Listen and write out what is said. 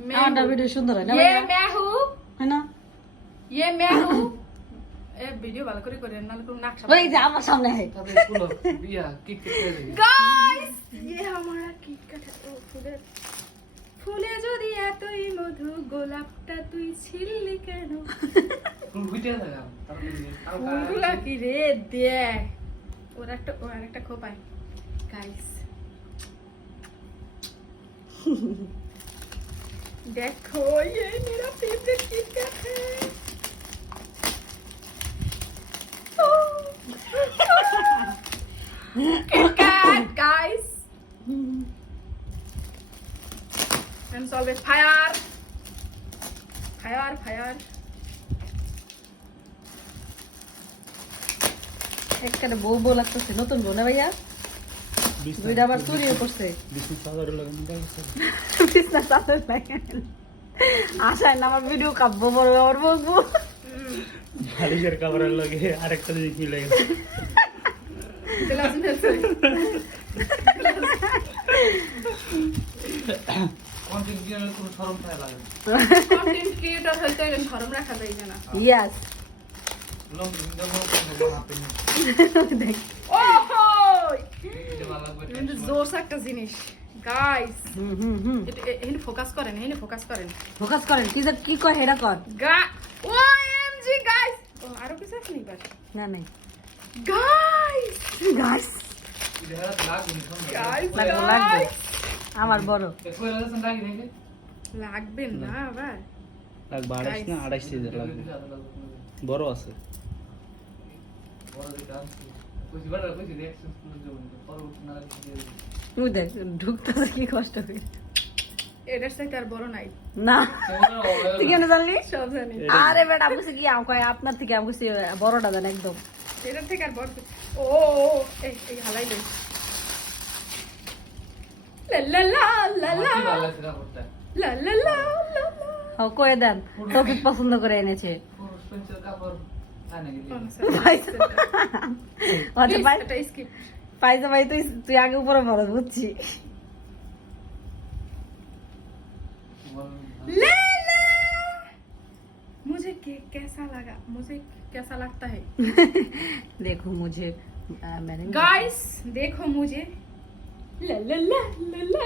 আমারটা ভিডিও সুন্দর হয় না ये ভাইয়া? मैं हूँ হয় না? ये मैं हूँ ए वीडियो ভালো করে করেন নালে কোন নাকশা ওই যে আমার সামনে হয়। তাতে ফুলো বিয়া কি করতে দেবে গাইস ये हमारा किटकैट है ফুলে ফুলে যদি এতই মধু গোলাপটা তুই ছিললি কেন ফুল ফুটে যায় তারপরে ফুলগুলা কি রে দেখ ওর একটা খোপায় গাইস देखो ये मेरा फेवरेट किटकैट है KitKat guys and it's always fire একবারে বউ বউ লাগতেছে, নতুন বউ না ভাইয়া? দুইটা আবার চুরিও করছে। বিষ্ণু চাদর লাগানো গাইছে বিছনা চাদর লাগে। আশায় না আমার ভিডিও কাঁপবো, বড় বড় বলবো। বালিশের কভারের লাগে আরেকটা জিনিস মিলে গেছে glass melted কন্টেন্ট ক্রিয়েটর কোনো শরম পায় লাগে content creator হইতে গেলে শরম রাখা যায় না ইয়াস। লং ভিডিও করতে আপনি দেখ ওহো এটা ভালো লাগবে কিন্তু জোরস একটা জিনিস গাইস হুম হুম হুম এখানে ফোকাস করেন ফোকাস করেন, কি যে কি কয় হেডা কর। ওএমজি গাইস ও আরো কিছু আছে নি বাট না নাই গাইস গাইস, এটা লাগবে না গাইস লাগবে লাগবে আমার বড় দেখো এর লাগান লাগি নাকি লাগবে না আবার লাগবে 28 না 28 সিজন লাগবে বড় আছে বড় যেটা আছে কইছি বড় কইছি রিঅ্যাকশন করে দেব পরবর্তী না লাগি দিয়ে দেব তুই দেখ ঢুকতেছে কি কষ্ট করে। এটার সাথে আর বড় নাই না তুই কেন জানলি? সব জানি আরে বেটা আমি কি কয় আপনার থেকে আমি বড়টা জান একদম। এটার থেকে আর বড় ও এই হালাই লই লা লা লা লা কি ভালো লাগছে না করতে লা লা লা লা ও কয়ে দেন, টপিক পছন্দ করে এনেছে। পুরো স্পেন্সার কাপড় তাই নাকি আচ্ছা ভাই এটা স্কিপ পাইজা ভাই তুই আগে উপরে বড় বুঝছি। ला ला मुझे कैसा लगता है देखो मुझे मैंने गाइस देखो मुझे ला ला ला ला ला